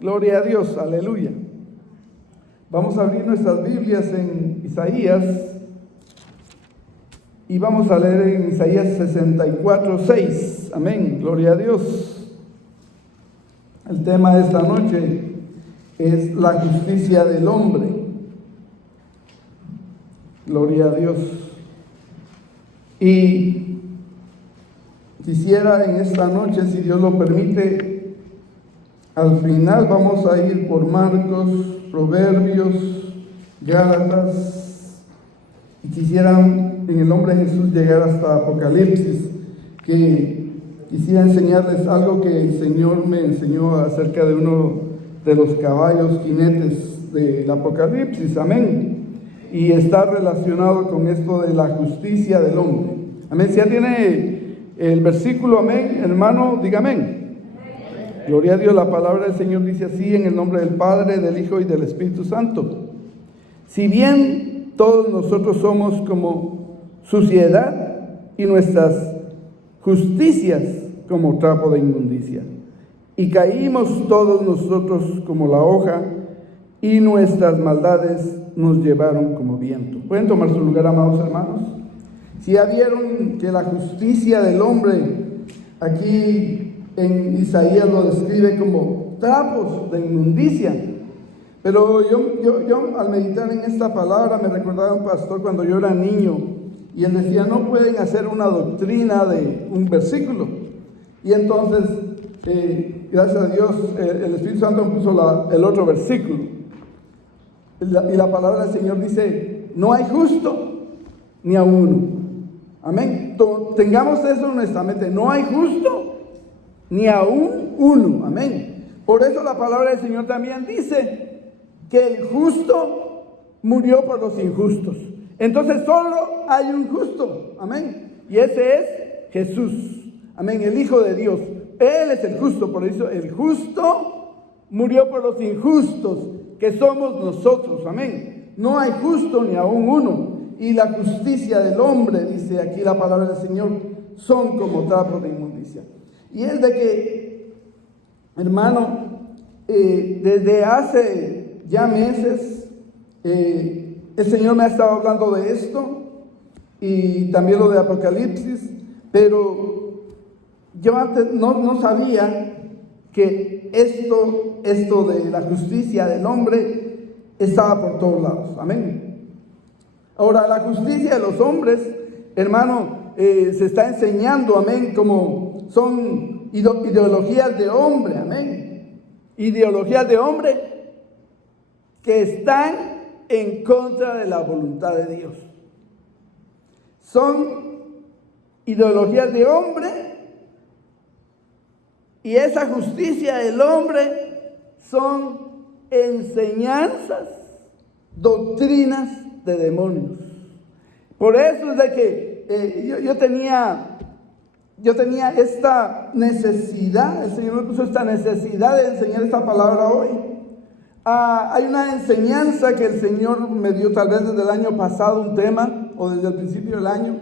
Gloria a Dios, aleluya. Vamos a abrir nuestras Biblias en Isaías y vamos a leer en Isaías 64:6. Amén, gloria a Dios. El tema de esta noche es la justicia del hombre. Gloria a Dios. Y quisiera en esta noche, si Dios lo permite, al final vamos a ir por Marcos, Proverbios, Gálatas, y quisiera en el nombre de Jesús llegar hasta Apocalipsis, que quisiera enseñarles algo que el Señor me enseñó acerca de uno de los caballos jinetes del Apocalipsis, amén, y está relacionado con esto de la justicia del hombre, amén. Si ya tiene el versículo, amén, hermano, diga amén. Gloria a Dios, la palabra del Señor dice así, en el nombre del Padre, del Hijo y del Espíritu Santo. Si bien todos nosotros somos como suciedad y nuestras justicias como trapo de inmundicia, y caímos todos nosotros como la hoja, y nuestras maldades nos llevaron como viento. ¿Pueden tomar su lugar, amados hermanos? Si ya vieron que la justicia del hombre aquí en Isaías lo describe como trapos de inmundicia. Pero yo al meditar en esta palabra me recordaba un pastor cuando yo era niño, y él decía, no pueden hacer una doctrina de un versículo. Y entonces, gracias a Dios, el Espíritu Santo me puso el otro versículo. Y la palabra del Señor dice, no hay justo ni a uno. Amén. Tengamos eso en nuestra mente, no hay justo ni aún uno, amén. Por eso la palabra del Señor también dice que el justo murió por los injustos. Entonces solo hay un justo, amén, y ese es Jesús, amén, el Hijo de Dios. Él es el justo, por eso el justo murió por los injustos, que somos nosotros, amén. No hay justo ni aún uno, y la justicia del hombre, dice aquí la palabra del Señor, son como trapos de inmundicia. Y es de que, hermano, desde hace ya meses, el Señor me ha estado hablando de esto, y también lo de Apocalipsis, pero yo antes no sabía que esto de la justicia del hombre estaba por todos lados, amén. Ahora, la justicia de los hombres, hermano, se está enseñando, amén, como son ideologías de hombre, amén. Ideologías de hombre que están en contra de la voluntad de Dios. Son ideologías de hombre, y esa justicia del hombre son enseñanzas, doctrinas de demonios. Por eso es de que yo tenía esta necesidad, el Señor me puso esta necesidad de enseñar esta palabra hoy. Hay una enseñanza que el Señor me dio tal vez desde el año pasado, un tema, o desde el principio del año,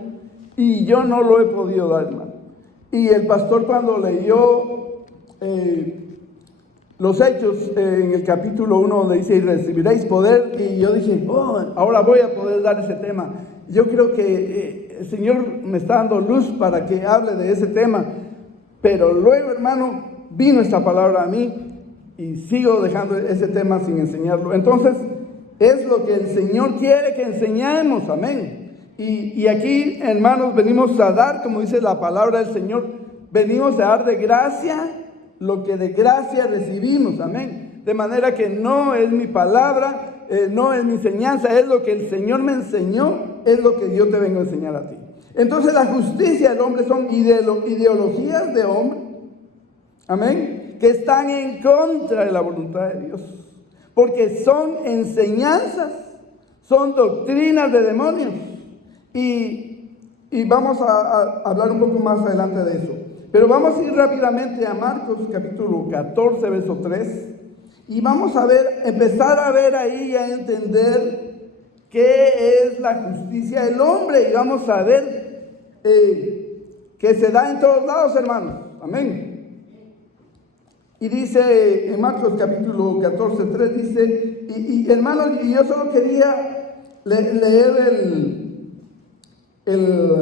y yo no lo he podido dar, hermano. Y el pastor, cuando leyó los Hechos en el capítulo 1, donde dice, y recibiréis poder, y yo dije, ahora voy a poder dar ese tema. Yo creo que el Señor me está dando luz para que hable de ese tema, pero luego, hermano, vino esta palabra a mí y sigo dejando ese tema sin enseñarlo. Entonces, es lo que el Señor quiere que enseñemos, amén. Y aquí, hermanos, venimos a dar, como dice la palabra del Señor, venimos a dar de gracia lo que de gracia recibimos, amén. De manera que no es mi palabra, no es mi enseñanza, es lo que el Señor me enseñó, es lo que yo te vengo a enseñar a ti. Entonces la justicia del hombre son ideologías de hombre, amén, que están en contra de la voluntad de Dios, porque son enseñanzas, son doctrinas de demonios, y vamos a hablar un poco más adelante de eso. Pero vamos a ir rápidamente a Marcos capítulo 14, verso 3, y vamos a empezar a ver ahí y a entender qué es la justicia del hombre, y vamos a ver que se da en todos lados, hermanos, amén. Y dice en Marcos capítulo 14, 3, dice, y hermanos, y yo solo quería leer el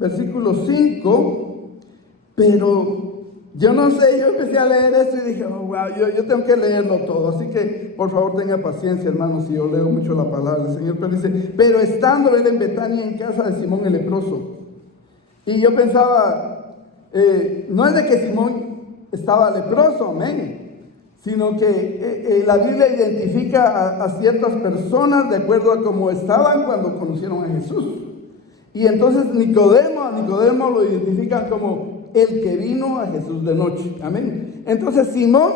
versículo 5, pero yo no sé, yo empecé a leer esto y dije, oh, wow, yo tengo que leerlo todo, así que por favor tenga paciencia, hermanos, si yo leo mucho la palabra del Señor. Pero dice, pero estando él en Betania, en casa de Simón el leproso, y yo pensaba, no es de que Simón estaba leproso, amén, sino que la Biblia identifica a ciertas personas de acuerdo a cómo estaban cuando conocieron a Jesús. Y entonces Nicodemo lo identifican como el que vino a Jesús de noche, amén. Entonces Simón,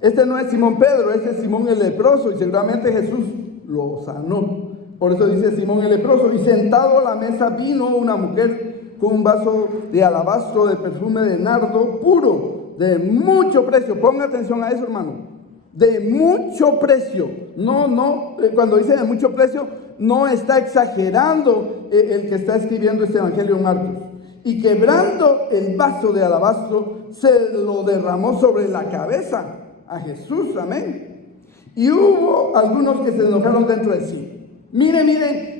este no es Simón Pedro, este es Simón el leproso, y seguramente Jesús lo sanó. Por eso dice Simón el leproso, y sentado a la mesa vino una mujer con un vaso de alabastro de perfume de nardo puro, de mucho precio. Ponga atención a eso, hermano. De mucho precio. Cuando dice de mucho precio, no está exagerando el que está escribiendo este evangelio Marcos. Y quebrando el vaso de alabastro, se lo derramó sobre la cabeza a Jesús, amén. Y hubo algunos que se enojaron dentro de sí. Miren,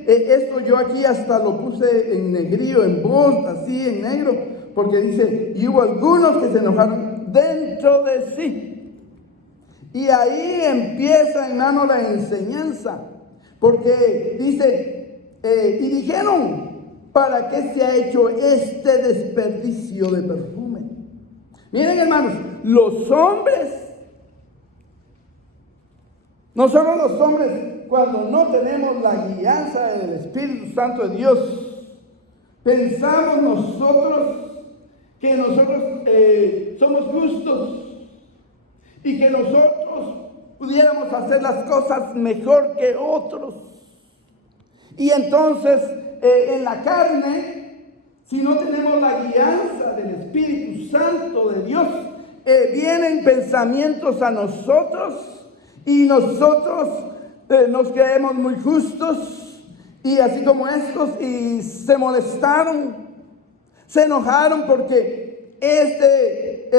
esto yo aquí hasta lo puse en negrío, en bold, así en negro, porque dice, y hubo algunos que se enojaron dentro de sí. Y ahí empieza, hermano, la enseñanza, porque dice, y dijeron, ¿para qué se ha hecho este desperdicio de perfume? Miren, hermanos, los hombres, nosotros los hombres, cuando no tenemos la guianza del Espíritu Santo de Dios, pensamos nosotros que nosotros somos justos y que nosotros pudiéramos hacer las cosas mejor que otros. Y entonces en la carne, si no tenemos la guianza del Espíritu Santo de Dios, vienen pensamientos a nosotros y nosotros nos creemos muy justos, y así como estos, y se molestaron, se enojaron porque este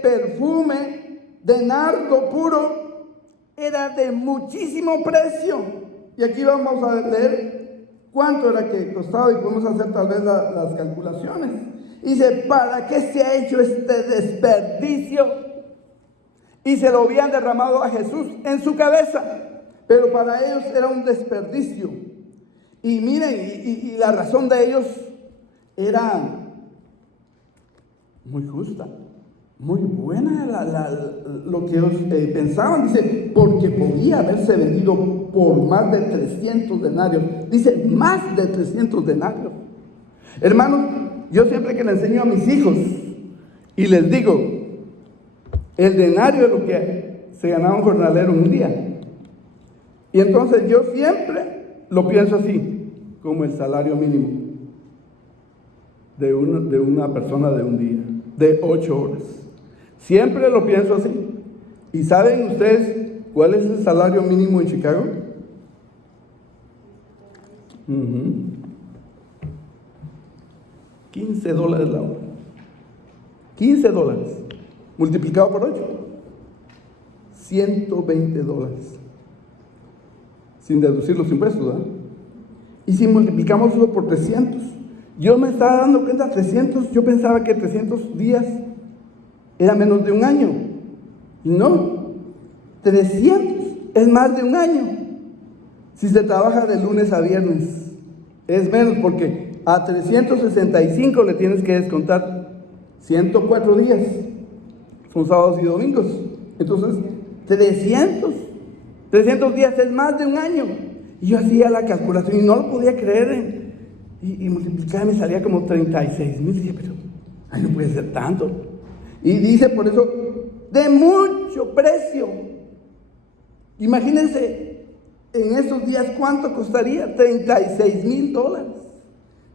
perfume de nardo puro era de muchísimo precio. Y aquí vamos a leer cuánto era que costaba, y podemos hacer tal vez las calculaciones. Dice, ¿para qué se ha hecho este desperdicio? Y se lo habían derramado a Jesús en su cabeza, pero para ellos era un desperdicio. Y miren, y la razón de ellos era muy justa, muy buena lo que ellos pensaban. Dice, porque podía haberse vendido por más de 300 denarios. Dice, más de 300 denarios. Hermanos, yo siempre que le enseño a mis hijos y les digo, el denario es lo que se ganaba un jornalero en un día. Y entonces yo siempre lo pienso así, como el salario mínimo de una persona de un día, de 8 horas. Siempre lo pienso así. ¿Y saben ustedes cuál es el salario mínimo en Chicago? $15 la hora. $15 multiplicado por 8, $120, sin deducir los impuestos, ¿verdad? Y si multiplicamos eso por 300, yo me estaba dando cuenta, 300, yo pensaba que 300 días era menos de un año. Y no, 300 es más de un año. Si se trabaja de lunes a viernes, es menos, porque a 365 le tienes que descontar 104 días. Son sábados y domingos. Entonces, 300 días es más de un año. Y yo hacía la calculación y no lo podía creer. Y multiplicaba, me salía como 36,000. Dije, pero ay, no puede ser tanto. Y dice, por eso, de mucho precio. Imagínense, en esos días, ¿cuánto costaría? $36,000.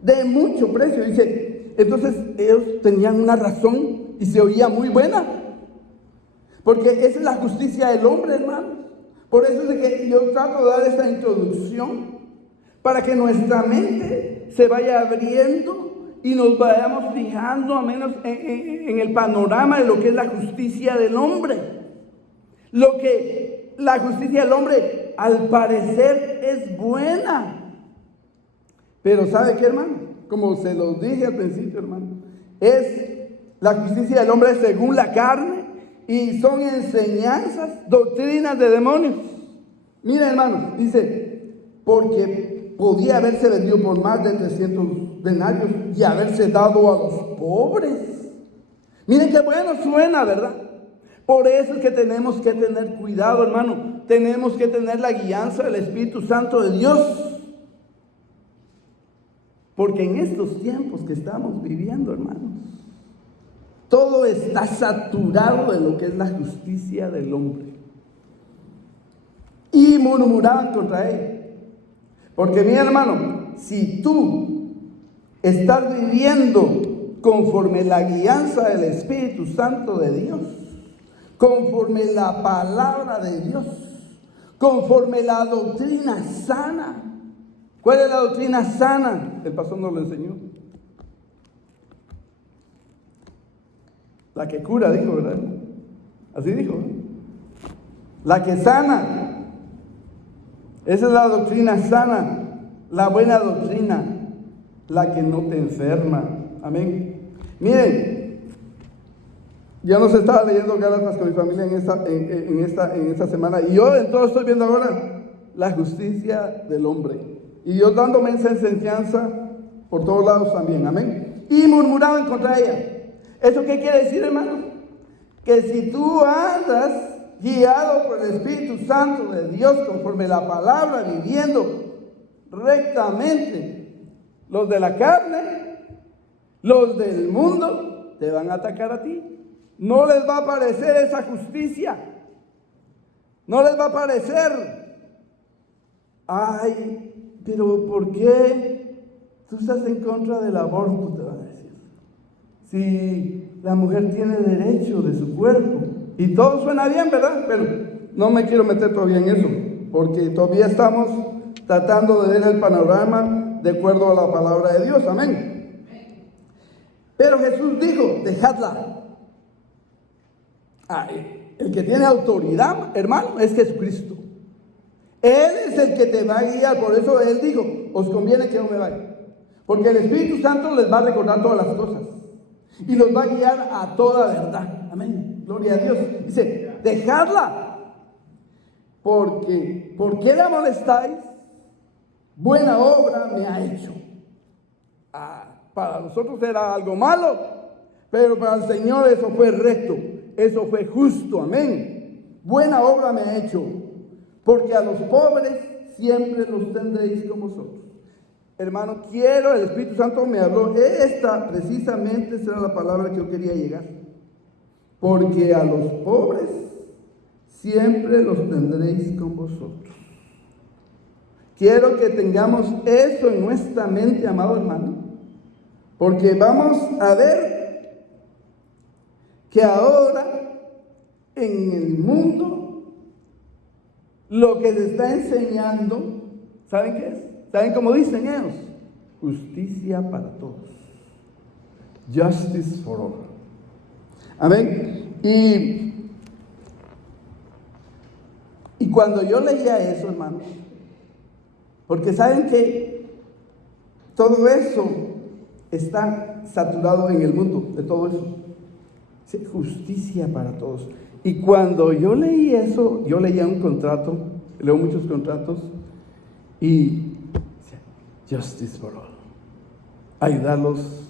De mucho precio. Dice, entonces ellos tenían una razón y se oía muy buena. Porque esa es la justicia del hombre, hermano. Por eso es que yo trato de dar esta introducción, para que nuestra mente se vaya abriendo y nos vayamos fijando a menos en el panorama de lo que es la justicia del hombre. Lo que la justicia del hombre al parecer es buena. Pero ¿sabe qué, hermano? Como se los dije al principio, hermano, es la justicia del hombre según la carne y son enseñanzas, doctrinas de demonios. Mira, hermano, dice, porque podía haberse vendido por más de 300 denarios y haberse dado a los pobres. Miren qué bueno suena, ¿verdad? Por eso es que tenemos que tener cuidado, hermano. Tenemos que tener la guianza del Espíritu Santo de Dios. Porque en estos tiempos que estamos viviendo, hermanos, todo está saturado de lo que es la justicia del hombre. Y murmuraban contra él. Porque mira, hermano, si tú estás viviendo conforme la guianza del Espíritu Santo de Dios, conforme la palabra de Dios, conforme la doctrina sana. ¿Cuál es la doctrina sana? El pastor nos lo enseñó. La que cura, dijo, ¿verdad? Así dijo, ¿eh? La que sana. Esa es la doctrina sana, la buena doctrina, la que no te enferma. Amén. Miren, yo nos estaba leyendo Gálatas con mi familia en esta semana, y yo en todo estoy viendo ahora la justicia del hombre. Y Dios dándome esa enseñanza por todos lados también. Amén. Y murmuraban contra ella. ¿Eso qué quiere decir, hermano? Que si tú andas guiado por el Espíritu Santo de Dios, conforme la palabra, viviendo rectamente, los de la carne, los del mundo, te van a atacar a ti. No les va a parecer esa justicia. No les va a parecer. Ay, pero ¿por qué tú estás en contra del aborto? Te van a decir. Si la mujer tiene derecho de su cuerpo. Y todo suena bien, ¿verdad? Pero no me quiero meter todavía en eso, porque todavía estamos tratando de ver el panorama de acuerdo a la palabra de Dios. Amén. Pero Jesús dijo, dejadla. El que tiene autoridad, hermano, es Jesucristo. Él es el que te va a guiar. Por eso Él dijo, os conviene que no me vaya. Porque el Espíritu Santo les va a recordar todas las cosas. Y los va a guiar a toda verdad. Amén. Gloria a Dios. Dice, dejadla. Porque, ¿por qué la molestáis? Buena obra me ha hecho. Para nosotros era algo malo, pero para el Señor eso fue recto. Eso fue justo. Amén. Buena obra me ha hecho. Porque a los pobres siempre los tendréis con vosotros. Hermano, el Espíritu Santo me habló. Precisamente esa era la palabra que yo quería llegar. Porque a los pobres siempre los tendréis con vosotros. Quiero que tengamos eso en nuestra mente, amado hermano. Porque vamos a ver que ahora en el mundo lo que se está enseñando, ¿saben qué es? ¿Saben cómo dicen ellos? Justicia para todos. Justice for all. Amén. Y cuando yo leía eso, hermanos, porque saben que todo eso está saturado en el mundo, de todo eso. Justicia para todos. Y cuando yo leí eso, yo leía un contrato, leo muchos contratos, y justice for all. Ayudarlos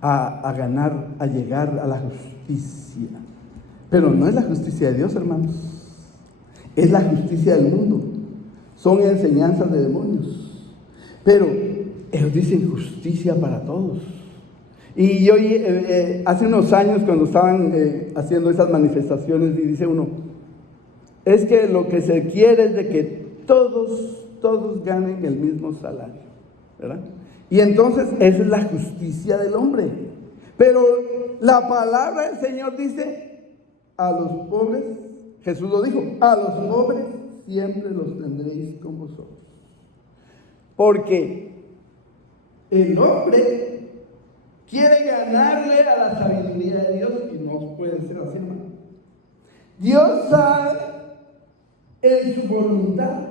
a ganar, a llegar a la justicia. Pero no es la justicia de Dios, hermanos. Es la justicia del mundo. Son enseñanzas de demonios. Pero ellos dicen justicia para todos. Y yo hace unos años cuando estaban haciendo esas manifestaciones, y dice uno, es que lo que se quiere es de que todos ganen el mismo salario, ¿verdad? Y entonces esa es la justicia del hombre. Pero la palabra del Señor dice, a los pobres, Jesús lo dijo, a los pobres siempre los tendréis con vosotros. Porque el hombre quiere ganarle a la sabiduría de Dios y no puede ser así, hermano. Dios sabe en su voluntad,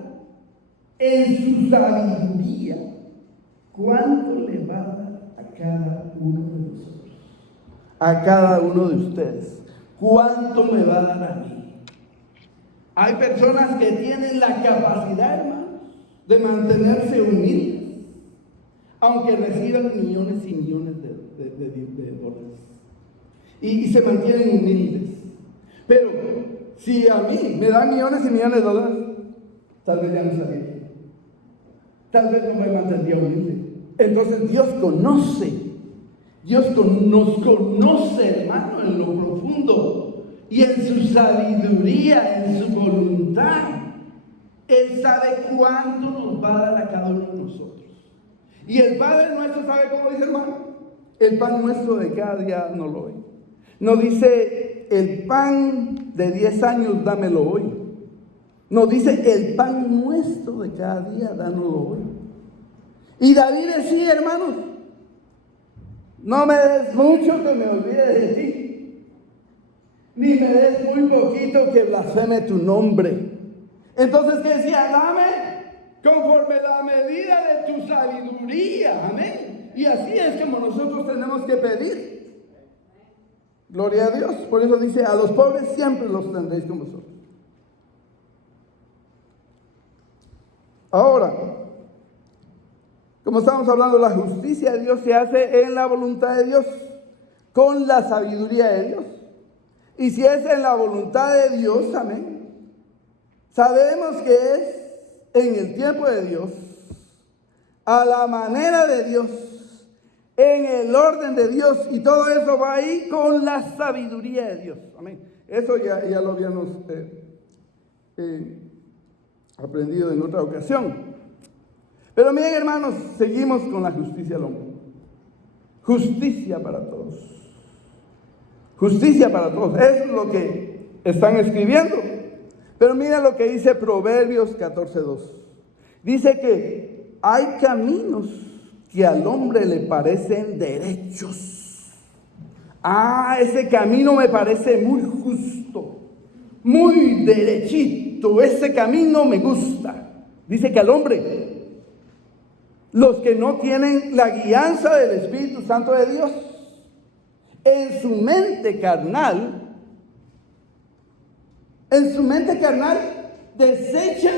en su sabiduría, cuánto le va a dar a cada uno de nosotros, a cada uno de ustedes. ¿Cuánto me va a dar a mí? Hay personas que tienen la capacidad, hermano, de mantenerse humildes, aunque reciban millones y millones de dólares. Y se mantienen humildes. Pero si a mí me dan millones y millones de dólares, tal vez ya no sabía. Tal vez no me mantendría humilde. Entonces Dios nos conoce, hermano, en lo profundo y en su sabiduría, en su voluntad. Él sabe cuánto nos va a dar a cada uno de nosotros. Y el Padre nuestro, ¿sabe cómo dice, hermano? El pan nuestro de cada día no lo hoy. No dice, el pan de 10 años dámelo hoy. No dice, el pan nuestro de cada día dámelo hoy. Y David decía, hermanos, no me des mucho que me olvide de ti, ni me des muy poquito que blasfeme tu nombre. Entonces, ¿qué decía? Dame conforme la medida de tu sabiduría. Amén. Y así es como nosotros tenemos que pedir. Gloria a Dios. Por eso dice, a los pobres siempre los tendréis con vosotros. Ahora, como estamos hablando, la justicia de Dios se hace en la voluntad de Dios, con la sabiduría de Dios. Y si es en la voluntad de Dios, amén, sabemos que es en el tiempo de Dios, a la manera de Dios, en el orden de Dios, y todo eso va ahí con la sabiduría de Dios. Amén. Eso ya lo habíamos aprendido en otra ocasión. Pero miren, hermanos, seguimos con la justicia del hombre. Justicia para todos. Justicia para todos. Eso es lo que están escribiendo. Pero mira lo que dice Proverbios 14:2. Dice que hay caminos que al hombre le parecen derechos. Ese camino me parece muy justo, muy derechito. Ese camino me gusta. Dice que al hombre, los que no tienen la guianza del Espíritu Santo de Dios, en su mente carnal, desechan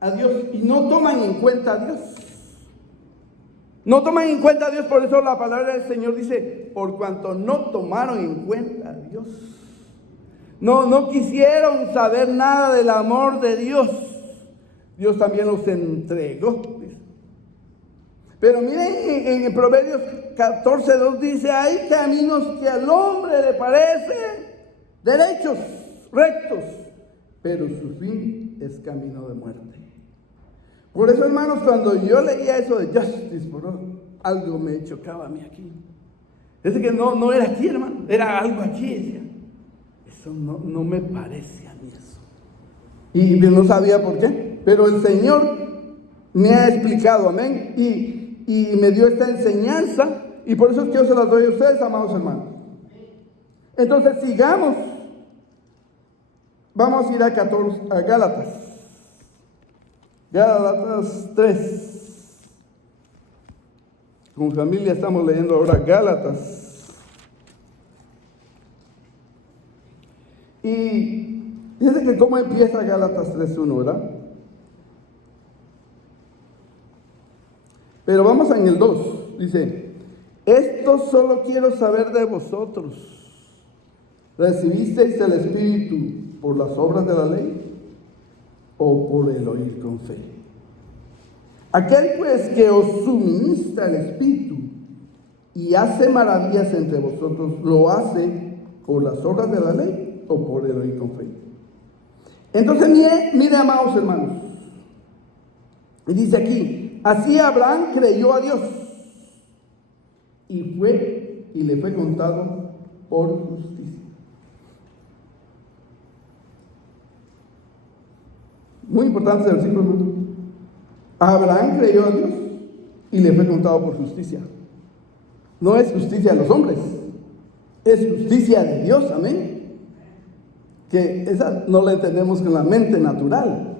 a Dios y no toman en cuenta a Dios. No toman en cuenta a Dios, por eso la palabra del Señor dice, por cuanto no tomaron en cuenta a Dios. No quisieron saber nada del amor de Dios. Dios también los entregó. Pero miren, en Proverbios 14:2 dice, hay caminos que al hombre le parecen derechos, rectos, pero su fin es camino de muerte. Por eso, hermanos, cuando yo leía eso de justice for all, algo me chocaba a mí aquí. Es que no era aquí, hermano, era algo aquí. Decía, eso no me parece a mí eso. Y no sabía por qué, pero el Señor me ha explicado, amén, y me dio esta enseñanza, y por eso es que yo se las doy a ustedes, amados hermanos. Entonces, sigamos. Vamos a ir a Gálatas. Gálatas 3. Con familia estamos leyendo ahora Gálatas. Y fíjense que cómo empieza Gálatas 3:1, ¿verdad? Pero vamos en el 2. Dice, esto solo quiero saber de vosotros. ¿Recibisteis el Espíritu por las obras de la ley o por el oír con fe? Aquel pues que os suministra el Espíritu y hace maravillas entre vosotros, ¿lo hace por las obras de la ley o por el oír con fe? Entonces, mire, amados hermanos, y dice aquí, así Abraham creyó a Dios y le fue contado por justicia. Muy importante el versículo, ¿no? Abraham creyó a Dios y le fue contado por justicia. no es justicia de los hombres, es justicia de Dios, amén. Que esa no la entendemos con la mente natural.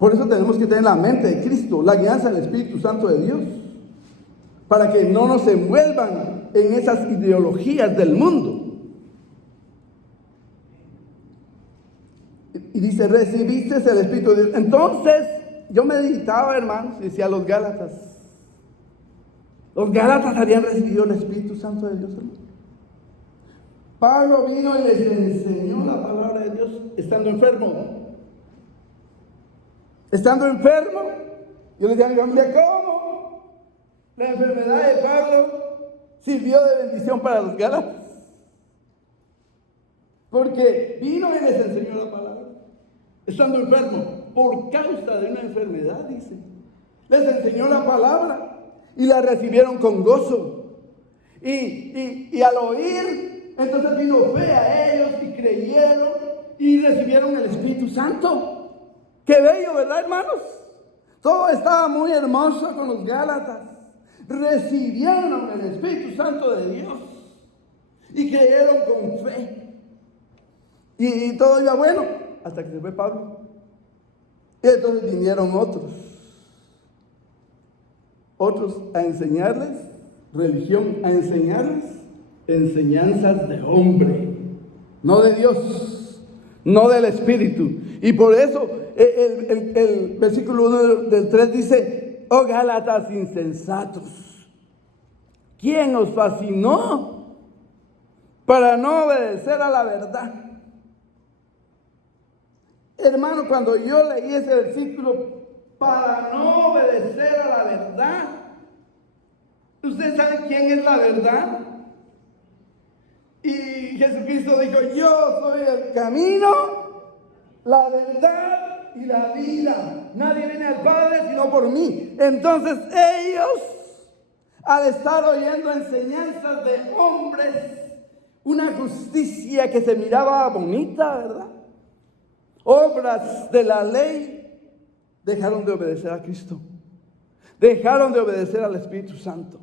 Por eso tenemos que tener la mente de Cristo, la guianza del Espíritu Santo de Dios, para que no nos envuelvan en esas ideologías del mundo. Y dice, recibiste el Espíritu de Dios. Entonces, yo meditaba, hermanos, y decía, los Gálatas habían recibido el Espíritu Santo de Dios, hermano. Pablo vino y les enseñó la palabra de Dios estando enfermo. Estando enfermo, yo les decía, mira, ¿cómo la enfermedad de Pablo sirvió de bendición para los Gálatas? Porque vino y les enseñó la palabra, estando enfermo, por causa de una enfermedad, dice. Les enseñó la palabra y la recibieron con gozo. Y al oír, entonces vino fe a ellos y creyeron y recibieron el Espíritu Santo. Qué bello, ¿verdad, hermanos? Todo estaba muy hermoso con los Gálatas. Recibieron el Espíritu Santo de Dios y creyeron con fe. Y todo iba bueno, hasta que se fue Pablo. Y entonces vinieron otros a enseñarles religión, a enseñarles enseñanzas de hombre, no de Dios, no del Espíritu. Y por eso el versículo 1 del 3 dice, oh Gálatas insensatos, ¿quién os fascinó para no obedecer a la verdad? Hermano, cuando yo leí ese versículo, para no obedecer a la verdad, ¿usted sabe quién es la verdad? Y Jesucristo dijo, yo soy el camino, la verdad y la vida. Nadie viene al Padre sino por mí. Entonces ellos, al estar oyendo enseñanzas de hombres, una justicia que se miraba bonita, ¿verdad? Obras de la ley, dejaron de obedecer a Cristo. Dejaron de obedecer al Espíritu Santo.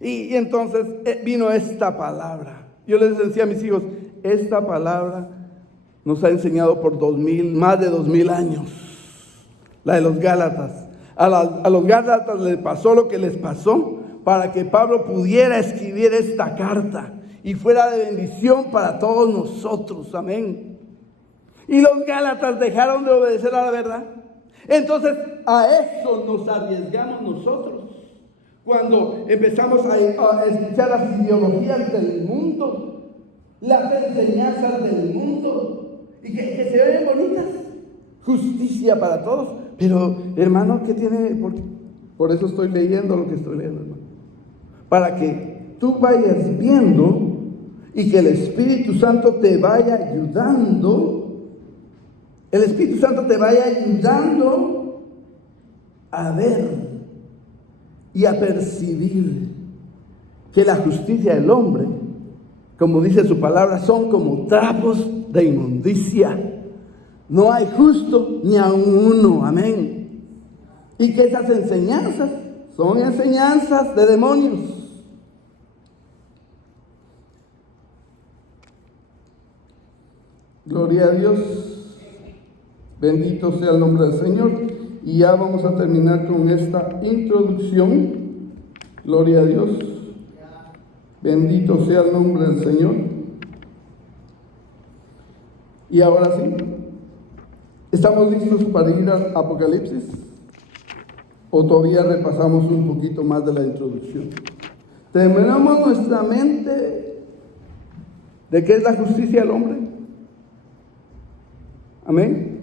Y entonces vino esta palabra. Yo les decía a mis hijos, esta palabra nos ha enseñado por más de 2000 años. La de los Gálatas. A los Gálatas les pasó lo que les pasó para que Pablo pudiera escribir esta carta y fuera de bendición para todos nosotros. Amén. Y los Gálatas dejaron de obedecer a la verdad. Entonces a eso nos arriesgamos nosotros cuando empezamos a escuchar las ideologías del mundo, las enseñanzas del mundo, y que se ven bonitas, justicia para todos. Pero hermano, ¿qué tiene? Por eso estoy leyendo lo que estoy leyendo, hermano, para que tú vayas viendo y que el Espíritu Santo te vaya ayudando. El Espíritu Santo te vaya ayudando a ver y a percibir que la justicia del hombre, como dice su palabra, son como trapos de inmundicia. No hay justo ni a uno, amén. Y que esas enseñanzas son enseñanzas de demonios. Gloria a Dios. Bendito sea el nombre del Señor. Y ya vamos a terminar con esta introducción. Gloria a Dios. Bendito sea el nombre del Señor. Y ahora sí, ¿estamos listos para ir al Apocalipsis? ¿O todavía repasamos un poquito más de la introducción? ¿Terminamos nuestra mente de qué es la justicia del hombre? Amén.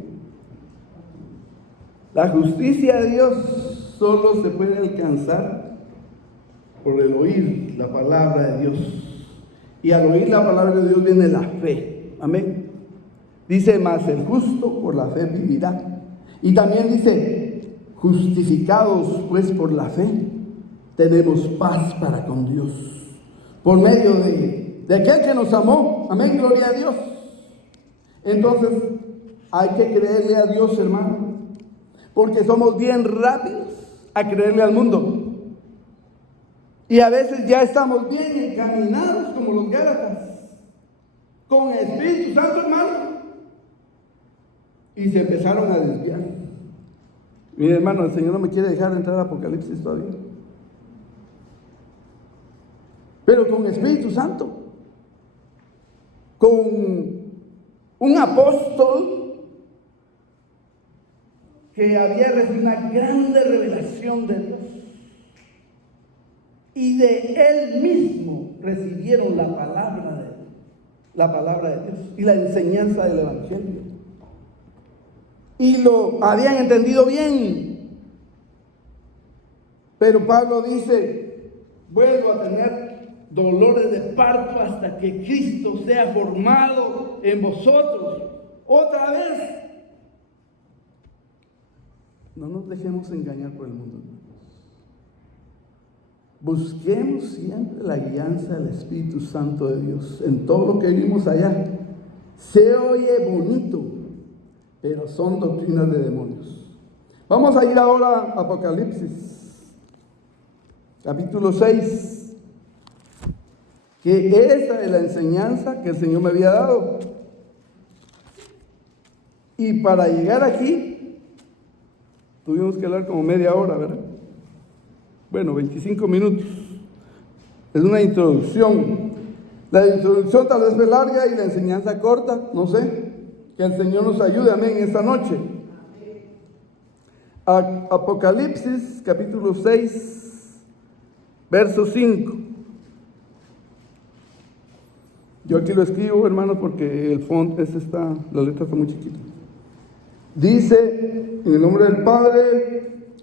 La justicia de Dios solo se puede alcanzar por el oír la palabra de Dios. Y al oír la palabra de Dios viene la fe. Amén. Dice, mas el justo por la fe vivirá. Y también dice, justificados pues por la fe, tenemos paz para con Dios. Por medio de aquel que nos amó. Amén, gloria a Dios. Entonces, hay que creerle a Dios, hermano. Porque somos bien rápidos a creerle al mundo. Y a veces ya estamos bien encaminados como los Gálatas, con el Espíritu Santo, hermano. Y se empezaron a desviar. Mi hermano, el Señor no me quiere dejar entrar a Apocalipsis todavía. Pero con Espíritu Santo, con un apóstol que había recibido una grande revelación de Dios, y de él mismo recibieron la palabra de Dios y la enseñanza del Evangelio, y lo habían entendido bien. Pero Pablo dice: vuelvo a tener dolores de parto hasta que Cristo sea formado en vosotros otra vez. No nos dejemos engañar por el mundo. Busquemos siempre la guianza del Espíritu Santo de Dios en todo lo que vimos allá. Se oye bonito, pero son doctrinas de demonios. Vamos a ir ahora a Apocalipsis, capítulo 6, que esa es la enseñanza que el Señor me había dado. Y para llegar aquí, tuvimos que hablar como media hora, ¿verdad? Bueno, 25 minutos. Es una introducción. La introducción tal vez fue larga y la enseñanza corta, no sé. Que el Señor nos ayude, amén, esta noche. Apocalipsis, capítulo 6, verso 5. Yo aquí lo escribo, hermano, porque el font la letra está muy chiquita. Dice, en el nombre del Padre,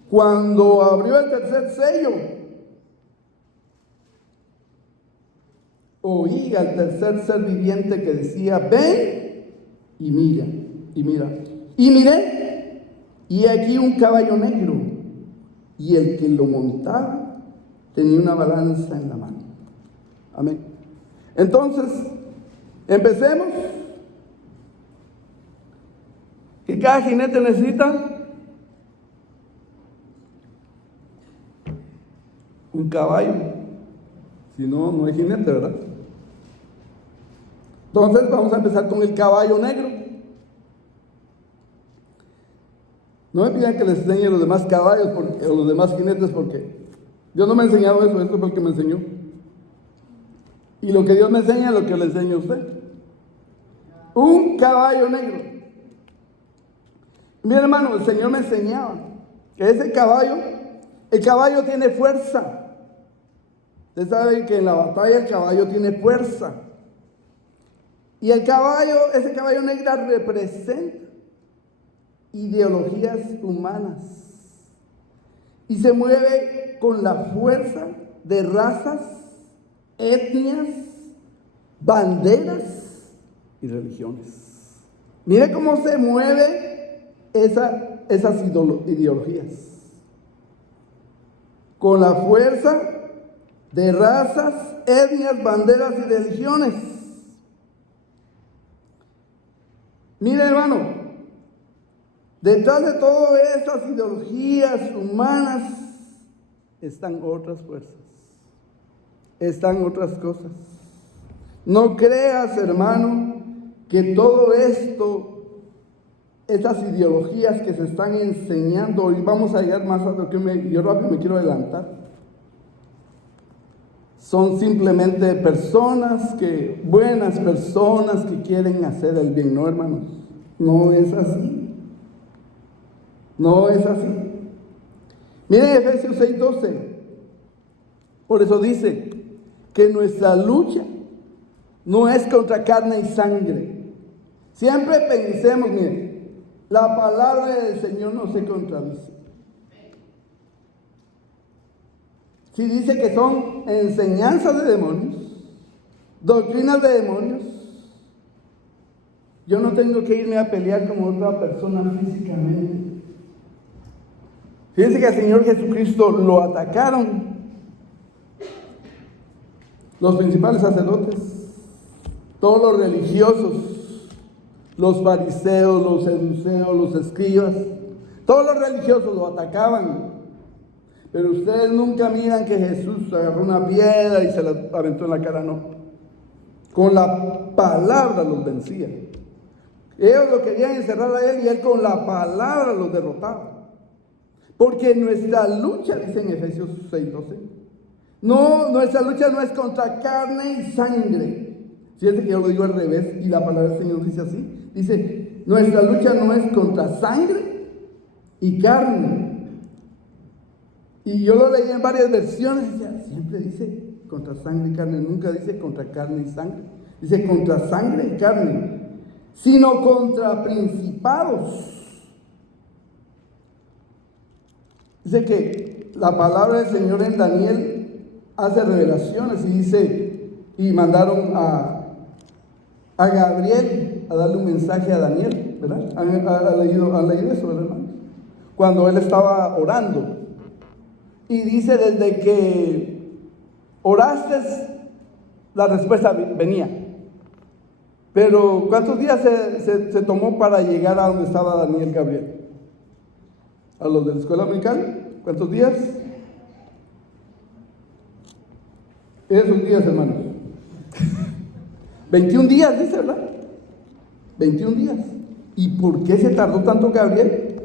cuando abrió el tercer sello, oí al tercer ser viviente que decía: ven y mira, y mira. Y miré, y aquí un caballo negro, y el que lo montaba tenía una balanza en la mano. Amén. Entonces, empecemos. ¿Que cada jinete necesita? Un caballo. Si no, no hay jinete, ¿verdad? Entonces vamos a empezar con el caballo negro. No me pidan que les enseñe los demás caballos o los demás jinetes, porque Dios no me ha enseñado eso, esto es lo que me enseñó. Y lo que Dios me enseña es lo que le enseño a usted. Un caballo negro. Mi hermano, el Señor me enseñaba que ese caballo, el caballo tiene fuerza. Usted sabe que en la batalla el caballo tiene fuerza. Y ese caballo negro representa ideologías humanas. Y se mueve con la fuerza de razas, etnias, banderas y religiones. Mire cómo se mueve esas ideologías. Con la fuerza de razas, etnias, banderas y religiones. Mire, hermano, detrás de todas estas ideologías humanas están otras fuerzas, están otras cosas. No creas, hermano, que todo esto, estas ideologías que se están enseñando, y vamos a llegar más a lo que yo rápido me quiero adelantar, son simplemente buenas personas que quieren hacer el bien. No, hermanos, no es así. No es así. Miren Efesios 6:12. Por eso dice que nuestra lucha no es contra carne y sangre. Siempre pensemos, miren, la palabra del Señor no se contradice. Si dice que son enseñanzas de demonios, doctrinas de demonios, yo no tengo que irme a pelear como otra persona físicamente. Fíjense que al Señor Jesucristo lo atacaron los principales sacerdotes, todos los religiosos, los fariseos, los saduceos, los escribas, todos los religiosos lo atacaban. Pero ustedes nunca miran que Jesús agarró una piedra y se la aventó en la cara, no. Con la palabra los vencía. Ellos lo querían encerrar a él y él con la palabra los derrotaba. Porque nuestra lucha, dice en Efesios 6:12, nuestra lucha no es contra carne y sangre. Fíjate que yo lo digo al revés y la palabra del Señor dice así. Dice, nuestra lucha no es contra sangre y carne. Y yo lo leí en varias versiones y decía, siempre dice contra sangre y carne, nunca dice contra carne y sangre. Dice contra sangre y carne, sino contra principados. Dice que la palabra del Señor en Daniel hace revelaciones y dice, y mandaron a Gabriel a darle un mensaje a Daniel, ¿verdad? ¿Han leído eso, ¿verdad, hermanos? Cuando él estaba orando. Y dice, desde que oraste, la respuesta venía. Pero ¿cuántos días se tomó para llegar a donde estaba Daniel Gabriel? A los de la escuela dominical, ¿cuántos días? Esos días, hermanos. 21 días, dice, ¿verdad? 21 días. ¿Y por qué se tardó tanto Gabriel?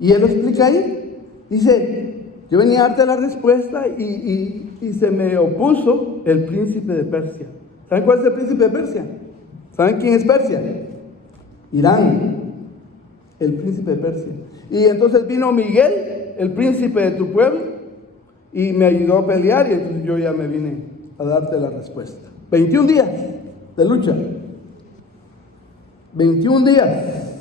Y él lo explica ahí. Dice, yo venía a darte la respuesta y se me opuso el príncipe de Persia. ¿Saben cuál es el príncipe de Persia? ¿Saben quién es Persia? Irán, el príncipe de Persia. Y entonces vino Miguel, el príncipe de tu pueblo, y me ayudó a pelear, y entonces yo ya me vine a darte la respuesta. 21 días de lucha. 21 días.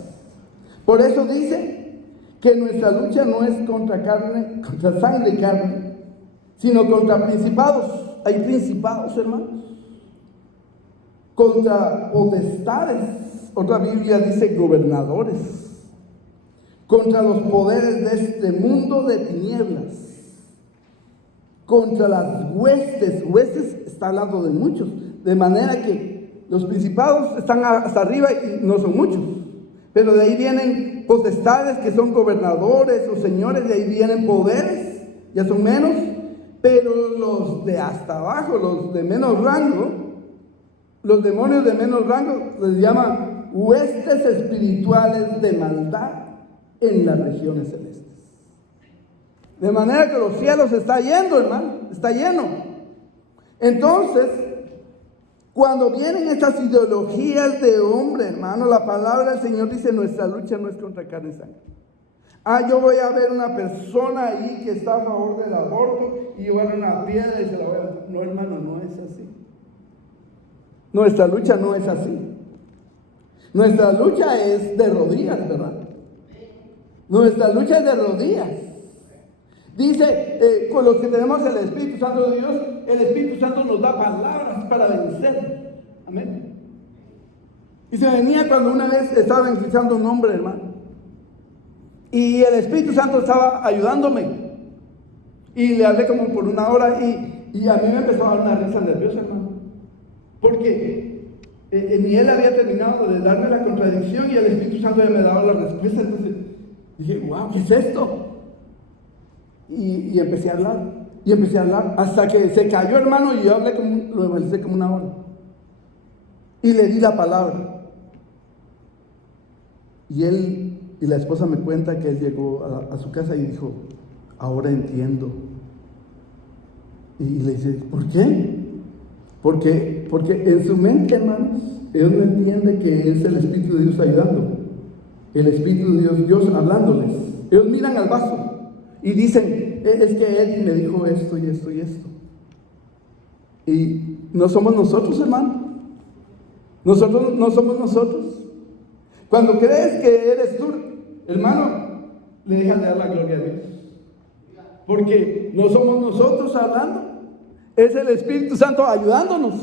Por eso dice que nuestra lucha no es contra sangre y carne, sino contra principados. Hay principados, hermanos. Contra potestades. Otra Biblia dice gobernadores. Contra los poderes de este mundo de tinieblas, contra las huestes está hablando de muchos, de manera que los principados están hasta arriba y no son muchos, pero de ahí vienen potestades que son gobernadores o señores, de ahí vienen poderes, ya son menos, pero los de hasta abajo, los de menos rango, los demonios de menos rango, les llaman huestes espirituales de maldad en las regiones celestes. De manera que los cielos está yendo, hermano, está lleno. Entonces, cuando vienen estas ideologías de hombre, hermano, la palabra del Señor dice, nuestra lucha no es contra carne y sangre. Yo voy a ver una persona ahí que está a favor del aborto y yo voy a dar una piedra y se la voy a... No, hermano, no es así. Nuestra lucha no es así. Nuestra lucha es de rodillas, ¿verdad? Nuestra lucha es de rodillas. Dice, con los que tenemos el Espíritu Santo de Dios, el Espíritu Santo nos da palabras para vencer. Amén. Y se venía cuando una vez estaba bautizando un hombre, hermano. Y el Espíritu Santo estaba ayudándome. Y le hablé como por una hora y a mí me empezó a dar una risa nerviosa, hermano. Porque ni él había terminado de darme la contradicción y el Espíritu Santo ya me daba la respuesta. Entonces dije, wow, ¿qué es esto? Y empecé a hablar, hasta que se cayó, hermano, y yo lo evalué como una hora. Y le di la palabra. Y la esposa me cuenta que él llegó a su casa y dijo, ahora entiendo. Y le dice, ¿por qué? Porque en su mente, hermanos, ellos no entienden que es el Espíritu de Dios ayudando. El Espíritu de Dios hablándoles. Ellos miran al vaso y dicen, es que Eddie me dijo esto y esto y esto. Y no somos nosotros, hermano. Nosotros no somos nosotros. Cuando crees que eres tú, hermano, le dejas de dar la gloria a Dios. Porque no somos nosotros hablando. Es el Espíritu Santo ayudándonos.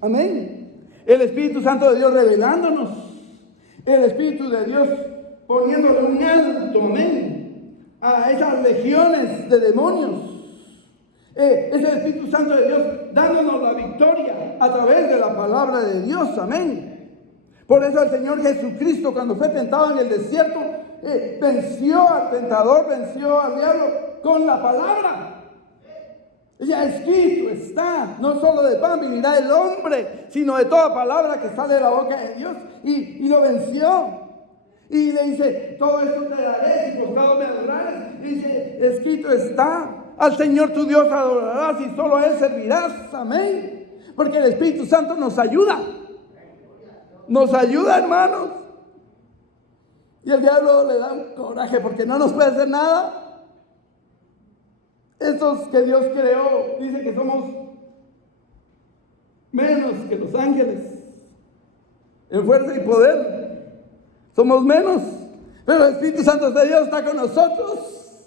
Amén. El Espíritu Santo de Dios revelándonos. El Espíritu de Dios poniéndole un alto, amén, a esas legiones de demonios. Es el Espíritu Santo de Dios dándonos la victoria a través de la palabra de Dios, amén. Por eso el Señor Jesucristo, cuando fue tentado en el desierto, venció al tentador, venció al diablo con la palabra. Ya escrito está, no solo de pan vivirá el hombre, sino de toda palabra que sale de la boca de Dios. Y lo venció. Y le dice, todo esto te daré si postrado me adorares. Y dice, escrito está, al Señor tu Dios adorarás y solo a Él servirás. Amén. Porque el Espíritu Santo nos ayuda. Nos ayuda, hermanos. Y el diablo le da un coraje porque no nos puede hacer nada. Estos que Dios creó, dice que somos menos que los ángeles en fuerza y poder. Somos menos, pero el Espíritu Santo de Dios está con nosotros,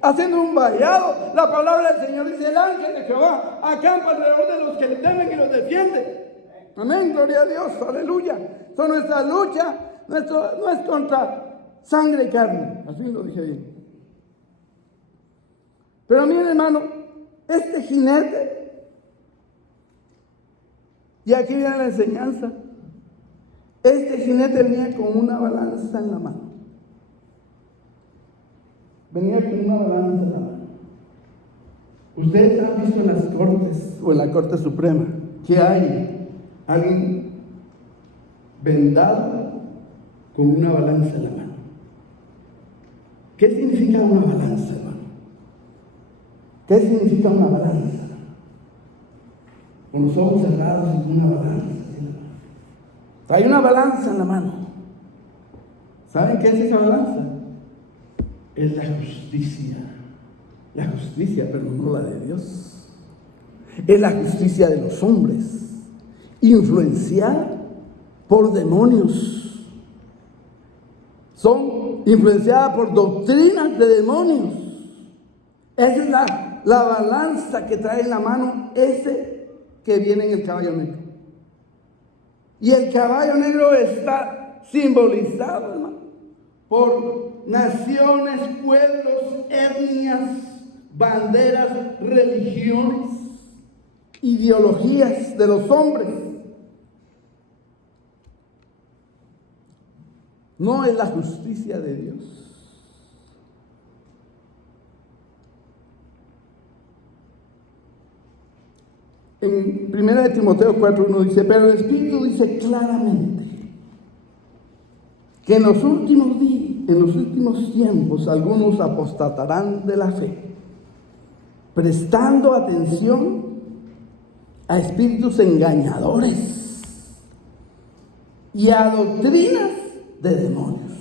haciendo un vallado. La palabra del Señor dice: el ángel de Jehová acampa alrededor de los que le temen y los defiende. Amén, gloria a Dios, aleluya. So, nuestra lucha no es contra sangre y carne. Al fin lo dije bien. Pero miren, hermano, este jinete, y aquí viene la enseñanza, este jinete venía con una balanza en la mano. Venía con una balanza en la mano. Ustedes han visto en las cortes, o en la Corte Suprema, que hay alguien vendado con una balanza en la mano. ¿Qué significa una balanza, hermano? ¿Qué significa una balanza? Con los ojos cerrados y con una balanza. Hay una balanza en la mano. ¿Saben qué es esa balanza? Es la justicia. La justicia, pero no la de Dios. Es la justicia de los hombres, influenciada por demonios. Son influenciadas por doctrinas de demonios. Esa es la balanza que trae en la mano ese que viene en el caballo negro. Y el caballo negro está simbolizado, hermano, por naciones, pueblos, etnias, banderas, religiones, ideologías de los hombres. No es la justicia de Dios. En 1 Timoteo 4:1 dice: pero el Espíritu dice claramente que en los últimos tiempos algunos apostatarán de la fe, prestando atención a espíritus engañadores y a doctrinas de demonios.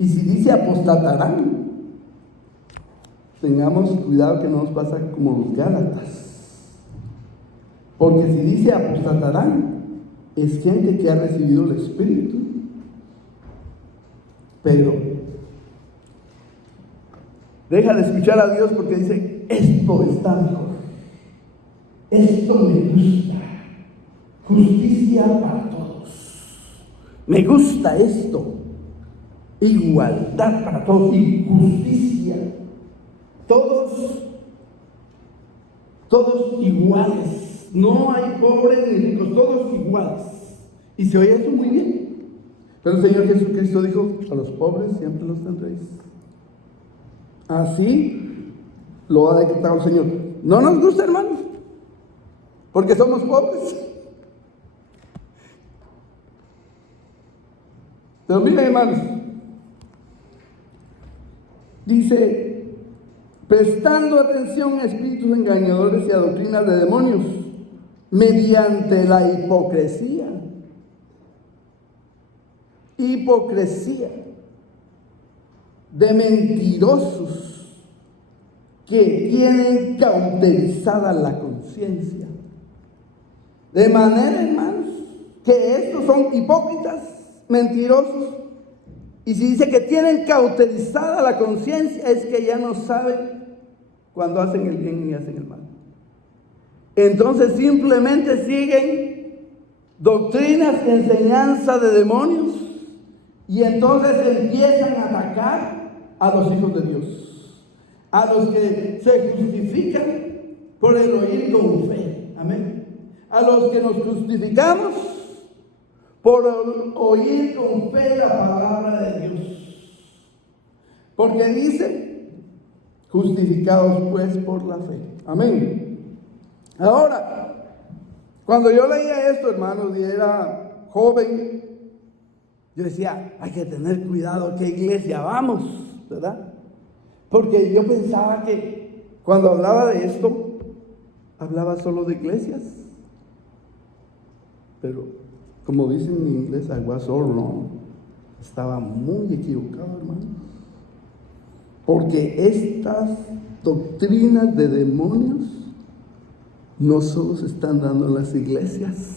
Y si dice apostatarán, tengamos cuidado que no nos pasa como los Gálatas. Porque si dice apostatarán, es gente que ha recibido el Espíritu, pero deja de escuchar a Dios porque dice: esto está mejor, esto me gusta, justicia para todos, me gusta esto, igualdad para todos y justicia. Todos iguales, no hay pobres ni ricos, todos iguales. Y se oye eso muy bien. Pero el Señor Jesucristo dijo: a los pobres siempre los tendréis. Así lo ha decretado el Señor. No nos gusta, hermanos, porque somos pobres. Pero miren, hermanos, dice: prestando atención a espíritus engañadores y a doctrinas de demonios, mediante la hipocresía de mentirosos que tienen cauterizada la conciencia. De manera, hermanos, que estos son hipócritas, mentirosos. Y si dice que tienen cauterizada la conciencia, es que ya no saben cuando hacen el bien y hacen el mal. Entonces simplemente siguen doctrinas, enseñanza de demonios, y entonces empiezan a atacar a los hijos de Dios, a los que se justifican por el oír con fe. Amén. a los que nos justificamos por oír con fe la palabra de Dios. Porque dice, justificados pues por la fe. Amén. Ahora, cuando yo leía esto, hermanos, y era joven, yo decía, hay que tener cuidado, ¿qué iglesia vamos? ¿Verdad? Porque yo pensaba que cuando hablaba de esto, hablaba solo de iglesias. Pero, como dicen en inglés, I was all wrong. Estaba muy equivocado, hermanos. Porque estas doctrinas de demonios no solo se están dando en las iglesias.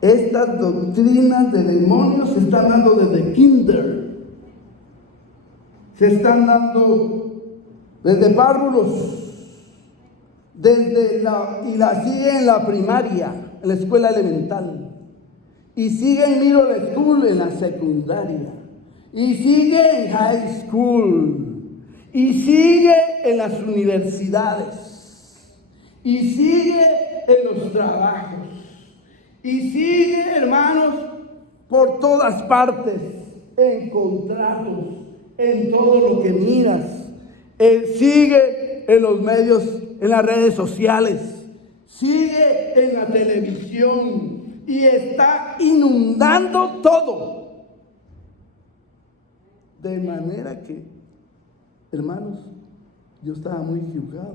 Estas doctrinas de demonios se están dando desde kinder. Se están dando desde párvulos. Y la sigue en la primaria, en la escuela elemental. Y sigue en middle school, en la secundaria. Y sigue en high school. Y sigue en las universidades. Y sigue en los trabajos. Y sigue, hermanos, por todas partes, en contratos, en todo lo que miras. Sigue en los medios, en las redes sociales. Sigue en la televisión. Y está inundando todo. De manera que, hermanos, yo estaba muy equivocado.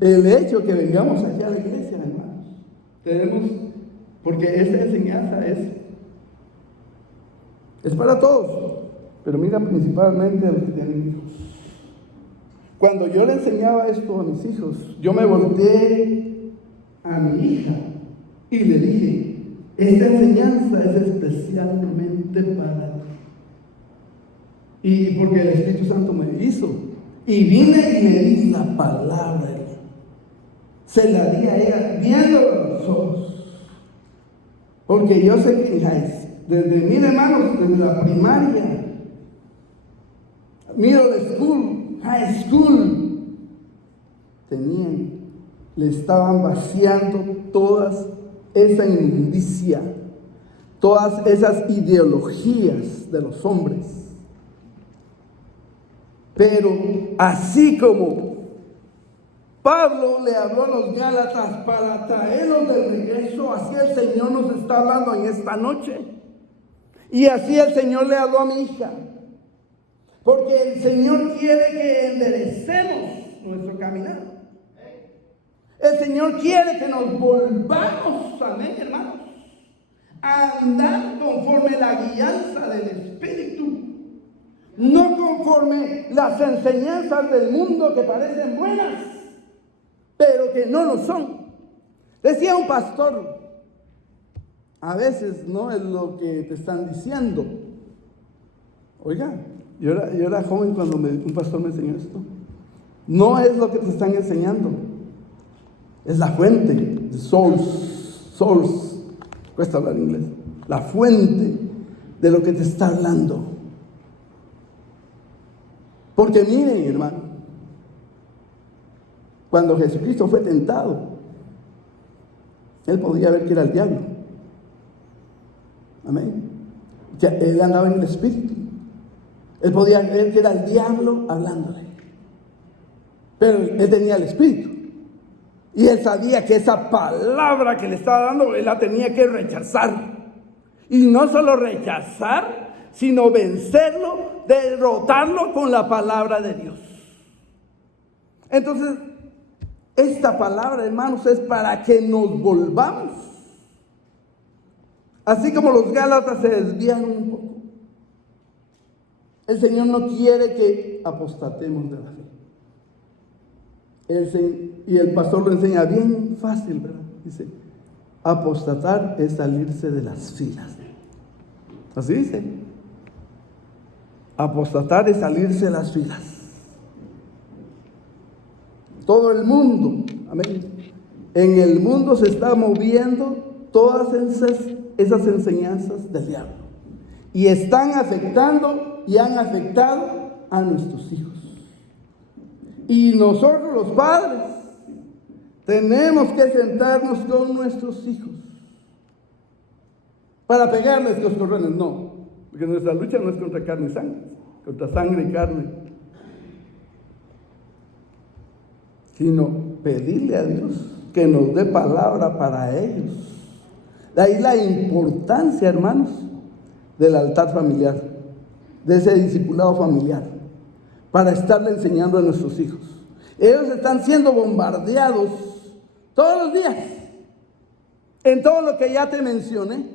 El hecho que vengamos allá a la iglesia, hermanos, porque esta enseñanza es para todos, pero mira principalmente a los que tienen hijos. Cuando yo le enseñaba esto a mis hijos, yo me volteé a mi hija y le dije, esta enseñanza es especialmente para ti. Y porque el Espíritu Santo me hizo. Y vine y le di la palabra. Se la di a ella viendo los ojos. Porque yo sé que desde mis hermanos, desde la primaria, middle school, high school, le estaban vaciando todas esa inmundicia, todas esas ideologías de los hombres. Pero así como Pablo le habló a los Gálatas para traerlos de regreso, así el Señor nos está hablando en esta noche. Y así el Señor le habló a mi hija. Porque el Señor quiere que enderecemos nuestro caminar. El Señor quiere que nos volvamos, amén, hermanos, a andar conforme la guianza del Espíritu. No conforme las enseñanzas del mundo que parecen buenas, pero que no lo son. Decía un pastor, a veces no es lo que te están diciendo. Oiga, yo era joven cuando un pastor me enseñó esto. No es lo que te están enseñando, es la fuente, the source, cuesta hablar inglés, la fuente de lo que te está hablando. Porque miren, hermano, cuando Jesucristo fue tentado, él podía ver que era el diablo. Amén. Ya él andaba en el Espíritu. Él podía ver que era el diablo hablándole. Pero él tenía el Espíritu. Y él sabía que esa palabra que le estaba dando, él la tenía que rechazar. Y no solo rechazar, sino vencerlo, derrotarlo con la palabra de Dios. Entonces, esta palabra, hermanos, es para que nos volvamos. Así como los Gálatas se desviaron un poco. El Señor no quiere que apostatemos de la fe. Y el pastor lo enseña bien fácil, ¿verdad? Dice, apostatar es salirse de las filas. Así dice. Apostatar es salirse de las filas. Todo el mundo, amén. En el mundo se está moviendo todas esas enseñanzas del diablo. Y están afectando y han afectado a nuestros hijos. Y nosotros los padres Tenemos que sentarnos con nuestros hijos para pegarles coscorrones, no, porque nuestra lucha no es contra carne y sangre, contra sangre y carne, sino pedirle a Dios que nos dé palabra para ellos. De ahí la importancia, hermanos, del altar familiar, de ese discipulado familiar, para estarle enseñando a nuestros hijos. Ellos están siendo bombardeados todos los días en todo lo que ya te mencioné,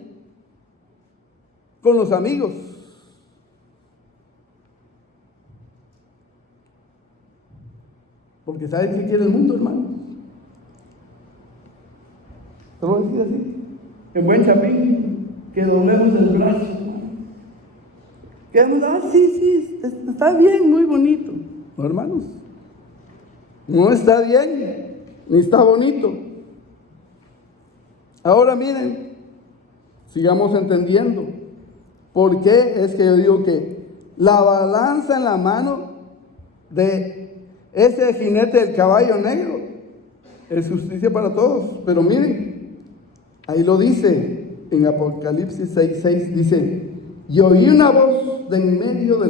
con los amigos, porque ¿sabes qué quiere el mundo, hermano? Te lo voy a decir así, en buen chapín, que doblemos el brazo, que vamos, sí, está bien, muy bonito. No, hermanos, no está bien, ni está bonito. Ahora miren, sigamos entendiendo por qué es que yo digo que la balanza en la mano de ese jinete del caballo negro es justicia para todos. Pero miren, ahí lo dice en Apocalipsis 6:6, dice: y oí una voz de en medio de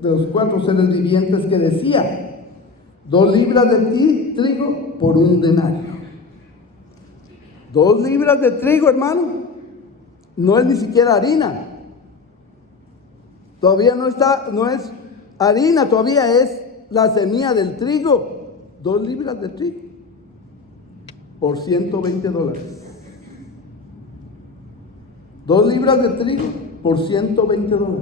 los 4 seres vivientes que decía: 2 libras de trigo por 1 denario. 2 libras de trigo, hermano, no es ni siquiera harina. Todavía no es harina, todavía es la semilla del trigo. 2 libras de trigo por $120. 2 libras de trigo por $120.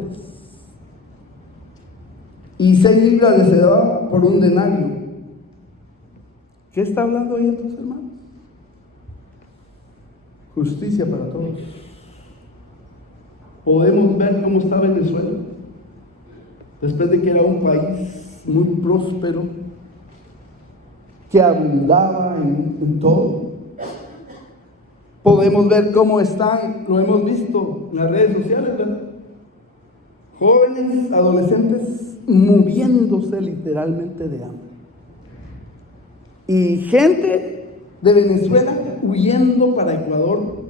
Y 6 libras de cebada por 1 denario. ¿Qué está hablando ahí entonces, hermanos? Justicia para todos. Podemos ver cómo está Venezuela, después de que era un país muy próspero, que abundaba en todo. Podemos ver cómo están, lo hemos visto en las redes sociales, ¿verdad? Jóvenes, adolescentes, muriéndose literalmente de hambre. Y gente de Venezuela huyendo para Ecuador,